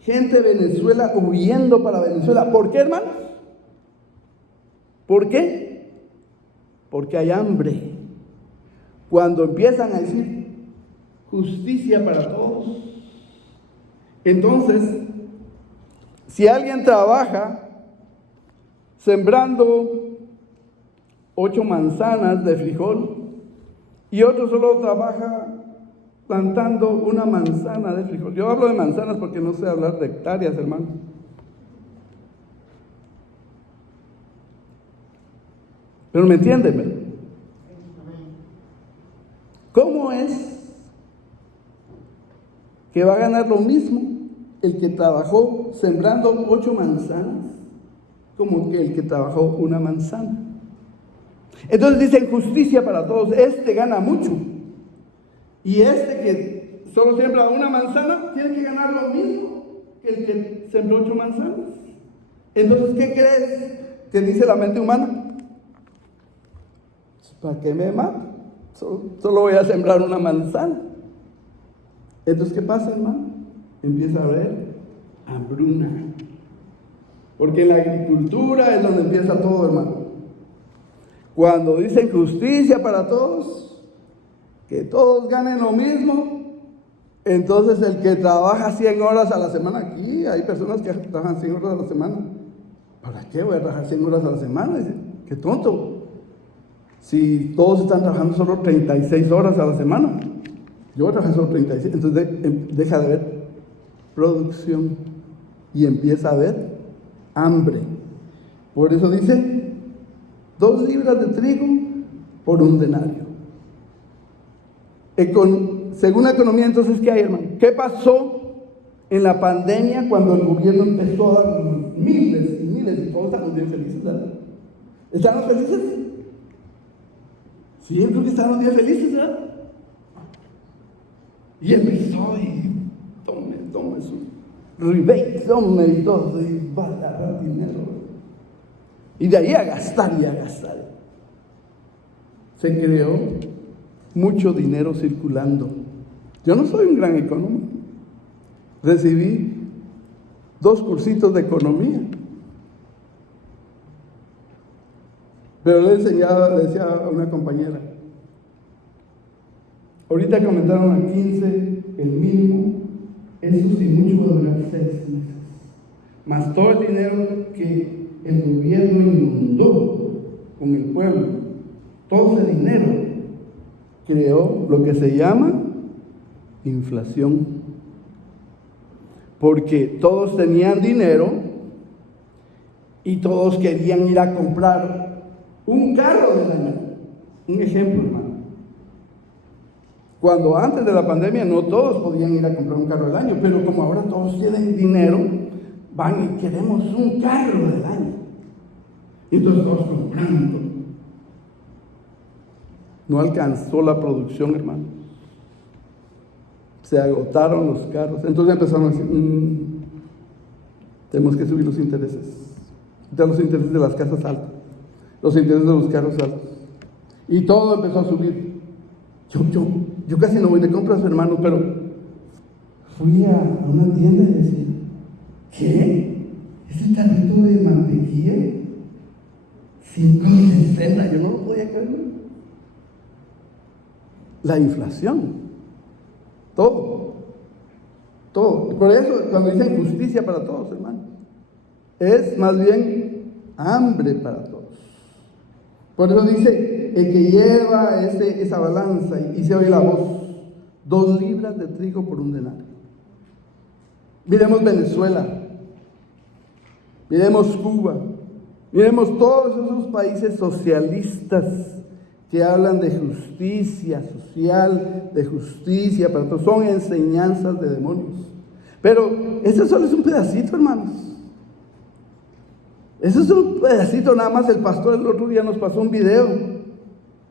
gente de Venezuela huyendo para Venezuela. ¿Por qué, hermanos? ¿Por qué? Porque hay hambre. Cuando empiezan a decir justicia para todos, entonces, si alguien trabaja sembrando 8 manzanas de frijol y otro solo trabaja plantando 1 manzana de frijol. Yo hablo de manzanas porque no sé hablar de hectáreas, hermano. Pero me entienden, ¿verdad? ¿Cómo es que va a ganar lo mismo el que trabajó sembrando 8 manzanas como que el que trabajó 1 manzana? Entonces dicen justicia para todos. Este gana mucho. Y este que solo siembra 1 manzana tiene que ganar lo mismo que el que sembró 8 manzanas. Entonces, ¿qué crees que dice la mente humana? ¿Para qué me mato? Solo voy a sembrar 1 manzana. Entonces, ¿qué pasa, hermano? Empieza a haber hambruna. Porque en la agricultura es donde empieza todo, hermano. Cuando dicen justicia para todos, que todos ganen lo mismo, entonces el que trabaja 100 horas a la semana, aquí hay personas que trabajan 100 horas a la semana. ¿Para qué voy a trabajar 100 horas a la semana? Dice, qué tonto. Si todos están trabajando solo 36 horas a la semana, yo voy a trabajar solo 36, entonces deja de haber producción y empieza a haber hambre. Por eso dice 2 libras de trigo por 1 denario. Según la economía, entonces, ¿qué hay, hermano? ¿Qué pasó en la pandemia cuando el gobierno empezó a dar miles y miles y todos estamos bien felices, ¿verdad? ¿Estamos felices? Sí, yo creo que estaban bien felices, ¿verdad? Y empezó y tome su rebate, tome y todo, y va a agarrar dinero. Y de ahí a gastar y a gastar. Se creó mucho dinero circulando. Yo no soy un gran económico. Recibí 2 cursitos de economía. Pero le decía a una compañera, ahorita que aumentaron a 15 el mínimo, eso sí mucho va a durar 6 meses. Más todo el dinero que el gobierno inundó con el pueblo, todo ese dinero creó lo que se llama inflación. Porque todos tenían dinero y todos querían ir a comprar un carro del año. Un ejemplo, hermano. Cuando antes de la pandemia no todos podían ir a comprar un carro del año, pero como ahora todos tienen dinero, van y queremos un carro del año. Y entonces todos comprando. No alcanzó la producción, hermano. Se agotaron los carros. Entonces empezaron a decir, tenemos que subir los intereses. Ya los intereses de las casas altas, los intereses de los carros altos. Y todo empezó a subir. Yo casi no voy de compras, hermano, pero fui a una tienda y decía, ¿qué? ¿Ese tarrito de mantequilla? 5.60, yo no lo podía creer. La inflación, todo. Por eso, cuando dicen justicia para todos, hermano, es más bien hambre para todos. Por eso dice, el que lleva esa balanza y se oye la voz, 2 libras de trigo por un denario. Miremos Venezuela, miremos Cuba, miremos todos esos países socialistas que hablan de justicia social, de justicia para todos. Son enseñanzas de demonios. Pero ese solo es un pedacito, hermanos. Eso es un pedacito nada más. El pastor el otro día nos pasó un video,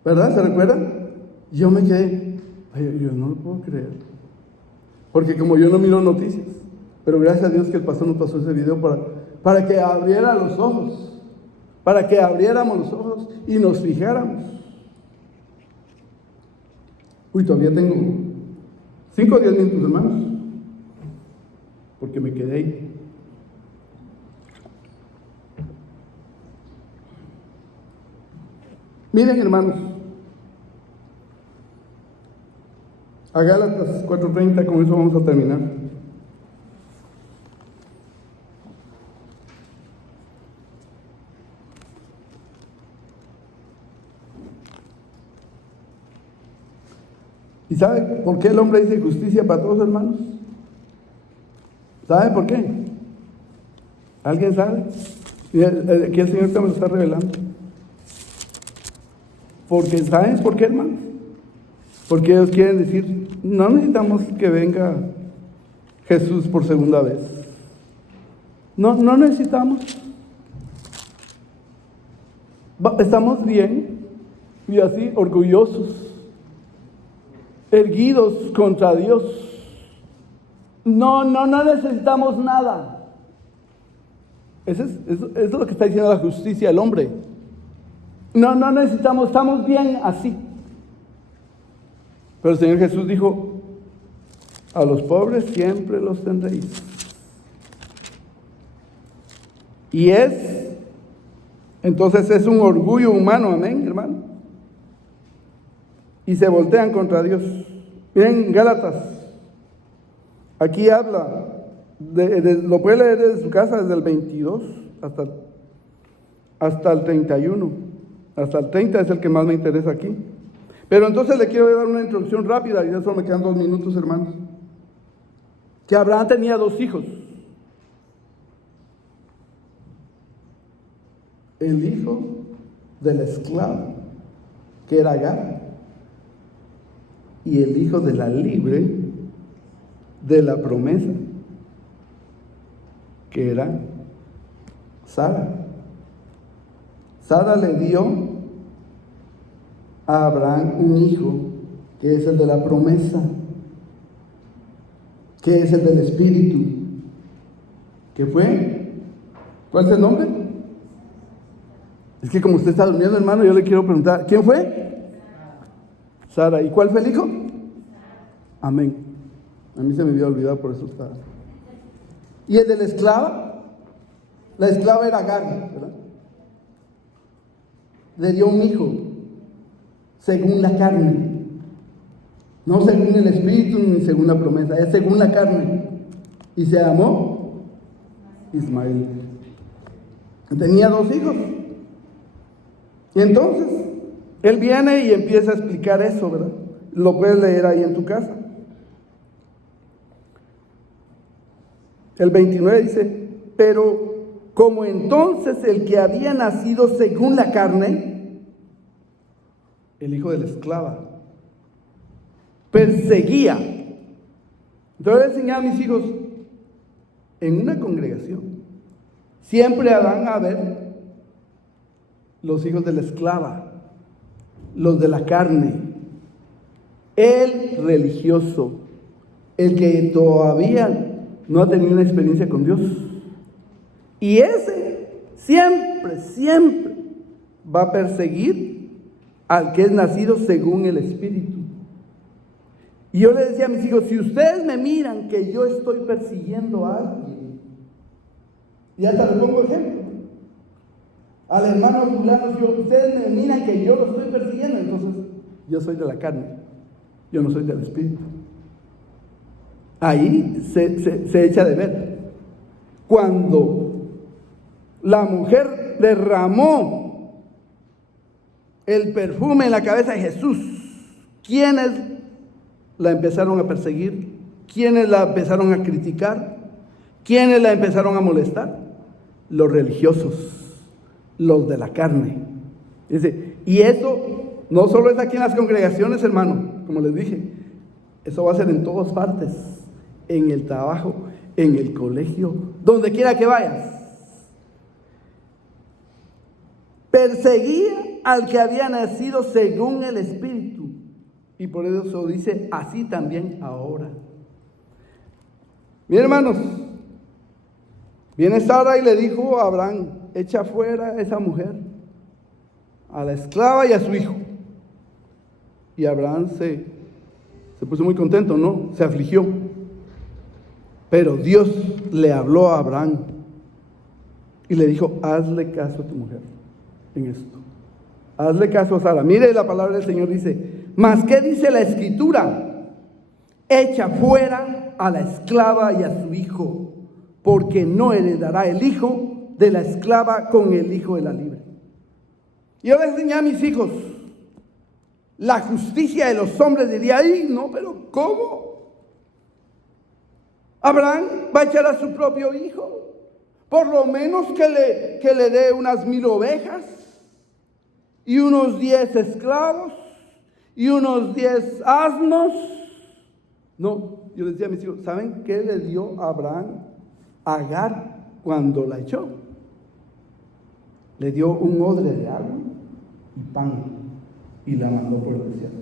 ¿verdad? ¿Se recuerdan? Yo me quedé, yo no lo puedo creer, porque como yo no miro noticias, pero gracias a Dios que el pastor nos pasó ese video para que abriera los ojos, para que abriéramos los ojos y nos fijáramos. Todavía tengo 5 o 10 minutos, hermanos, porque me quedé ahí. Miren, hermanos, a Gálatas 4:30, con eso vamos a terminar. ¿Y sabe por qué el hombre dice justicia para todos, hermanos? ¿Sabe por qué? ¿Alguien sabe? Y aquí el Señor me lo está revelando. Porque, ¿saben por qué, hermanos? Porque ellos quieren decir, no necesitamos que venga Jesús por segunda vez. No necesitamos. Estamos bien y así orgullosos, erguidos contra Dios. No necesitamos nada. Eso es lo que está diciendo la justicia del hombre. No necesitamos, estamos bien así. Pero el Señor Jesús dijo, a los pobres siempre los tendréis. Y entonces es un orgullo humano, amén, hermano. Y se voltean contra Dios. Miren, Gálatas, aquí habla, lo puede leer desde su casa, desde el 22 hasta el 31. Hasta el 30 es el que más me interesa aquí. Pero entonces le quiero dar una introducción rápida, y ya solo me quedan 2 minutos, hermanos. Que Abraham tenía 2 hijos. El hijo del esclavo, que era Agar, y el hijo de la libre, de la promesa, que era Sara. Sara le dio a Abraham un hijo, que es el de la promesa, que es el del Espíritu, que fue, ¿cuál es el nombre? Es que como usted está durmiendo, hermano, yo le quiero preguntar, ¿quién fue? Sara. ¿Y cuál fue el hijo? Amén. A mí se me había olvidado, por eso estaba. Y el de la esclava era Agar, ¿verdad? Le dio un hijo, según la carne. No según el espíritu ni según la promesa, es según la carne. Y se llamó Ismael. Tenía 2 hijos. Y entonces, él viene y empieza a explicar eso, ¿verdad? Lo puedes leer ahí en tu casa. El 29 dice, pero como entonces el que había nacido según la carne, el hijo de la esclava, perseguía. Entonces le enseñé a mis hijos, en una congregación, siempre van a haber los hijos de la esclava, los de la carne, el religioso, el que todavía no ha tenido una experiencia con Dios. Y ese siempre va a perseguir al que es nacido según el Espíritu. Y yo le decía a mis hijos, si ustedes me miran que yo estoy persiguiendo a alguien, y hasta les pongo ejemplo, al hermano fulano, ustedes me miran que yo lo estoy persiguiendo, entonces yo soy de la carne, yo no soy del Espíritu. Ahí se echa de ver. Cuando la mujer derramó el perfume en la cabeza de Jesús, ¿quiénes la empezaron a perseguir? ¿Quiénes la empezaron a criticar? ¿Quiénes la empezaron a molestar? Los religiosos, los de la carne. Dice, y eso no solo es aquí en las congregaciones, hermano, como les dije, eso va a ser en todas partes, en el trabajo, en el colegio, donde quiera que vayas. Perseguía al que había nacido según el Espíritu. Y por eso dice, así también ahora. Bien, hermanos, viene Sara y le dijo a Abraham, echa fuera a esa mujer, a la esclava y a su hijo. Y Abraham se puso muy contento, ¿no? Se afligió. Pero Dios le habló a Abraham y le dijo, hazle caso a tu mujer en esto. Hazle caso a Sara. Mire, la palabra del Señor dice, ¿mas qué dice la Escritura? Echa fuera a la esclava y a su hijo, porque no heredará el hijo de la esclava con el hijo de la libre. Y yo le enseñé a mis hijos, la justicia de los hombres diría, ay, no, pero ¿cómo? Abraham va a echar a su propio hijo, por lo menos que le dé unas 1000 ovejas y unos 10 esclavos y unos 10 asnos. No, yo les decía a mis hijos, ¿saben qué le dio Abraham a Agar cuando la echó? Le dio un odre de agua y pan y la mandó por el desierto.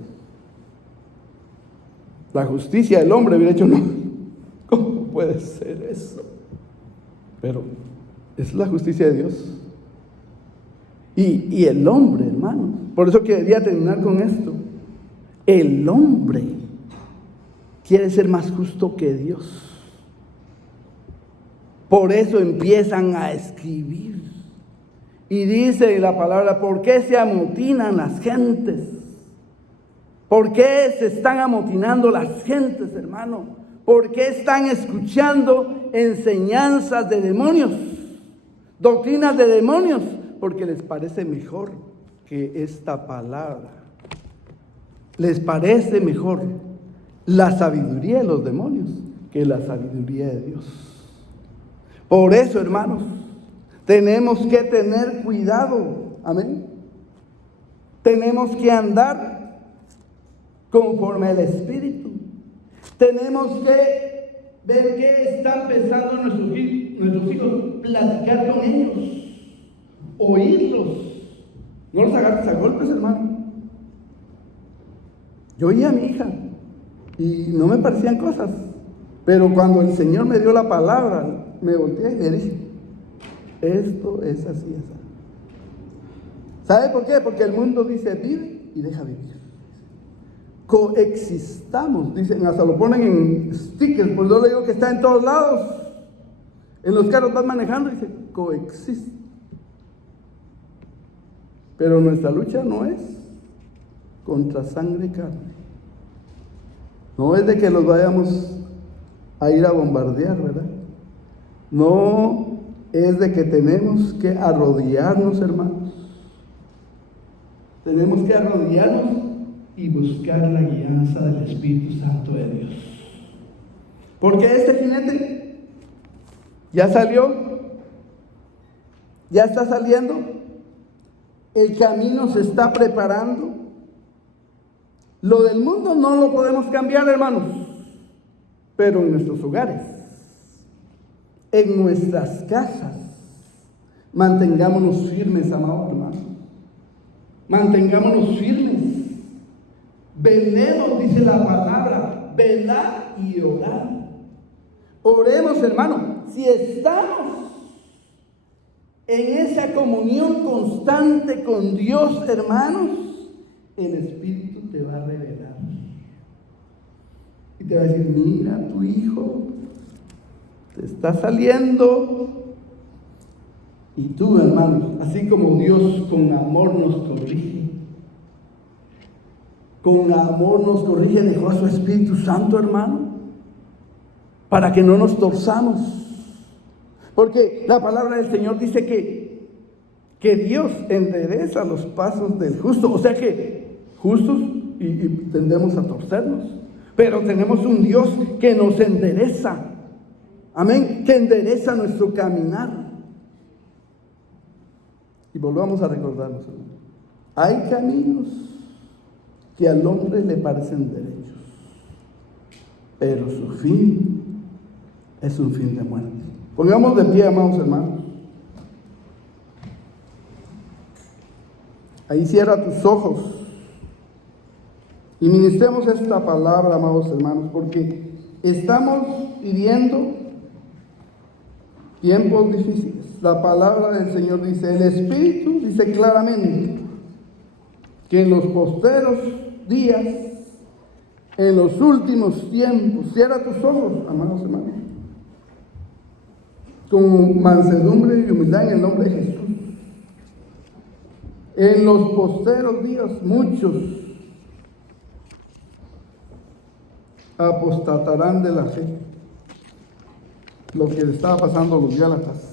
La justicia del hombre hubiera hecho, no. ¿Cómo puede ser eso? Pero es la justicia de Dios. Y el hombre, hermano, por eso quería terminar con esto. El hombre quiere ser más justo que Dios. Por eso empiezan a escribir. Y dice la palabra, ¿por qué se amotinan las gentes? ¿Por qué se están amotinando las gentes, hermano? ¿Por qué están escuchando enseñanzas de demonios? Doctrinas de demonios. Porque les parece mejor que esta palabra. Les parece mejor la sabiduría de los demonios que la sabiduría de Dios. Por eso, hermanos, tenemos que tener cuidado. Amén. Tenemos que andar conforme al Espíritu. Tenemos que ver qué están pensando nuestros hijos, platicar con ellos, oírlos. No los agarres a golpes, hermano. Yo oía a mi hija y no me parecían cosas, pero cuando el Señor me dio la palabra, me volteé y le dije, esto es así, así. ¿Sabe por qué? Porque el mundo dice, vive y deja vivir. coexistamos. Dicen, hasta lo ponen en stickers, pues yo le digo que está en todos lados. En los carros vas manejando y dice, coexiste. Pero nuestra lucha no es contra sangre y carne. No es de que los vayamos a ir a bombardear, ¿verdad? No es de que tenemos que arrodillarnos, hermanos. Tenemos que arrodillarnos y buscar la guianza del Espíritu Santo de Dios. Porque este jinete ya salió, ya está saliendo, el camino se está preparando. Lo del mundo no lo podemos cambiar, hermanos, pero en nuestros hogares, en nuestras casas, mantengámonos firmes, amados hermanos. Mantengámonos firmes. Velemos, dice la palabra, velar y orar. Oremos, hermano. Si estamos en esa comunión constante con Dios, hermanos, el Espíritu te va a revelar. Y te va a decir, mira, tu hijo te está saliendo. Y tú, hermanos, así como Dios con amor nos corrige, con amor nos corrige, dejó a su Espíritu Santo, hermano, para que no nos torzamos. Porque la palabra del Señor dice que Dios endereza los pasos del justo. O sea que justos y tendemos a torcernos. Pero tenemos un Dios que nos endereza. Amén. Que endereza nuestro caminar. Y volvamos a recordarnos, hermano. Hay caminos que al hombre le parecen derechos, pero su fin es un fin de muerte. Pongamos de pie, amados hermanos. Ahí cierra tus ojos y ministremos esta palabra, amados hermanos, porque estamos viviendo tiempos difíciles. La palabra del Señor dice, el Espíritu dice claramente que en los posteros días, en los últimos tiempos, cierra tus ojos, amados hermanos, con mansedumbre y humildad en el nombre de Jesús. En los posteros días muchos apostatarán de la fe. Lo que le estaba pasando a los Gálatas.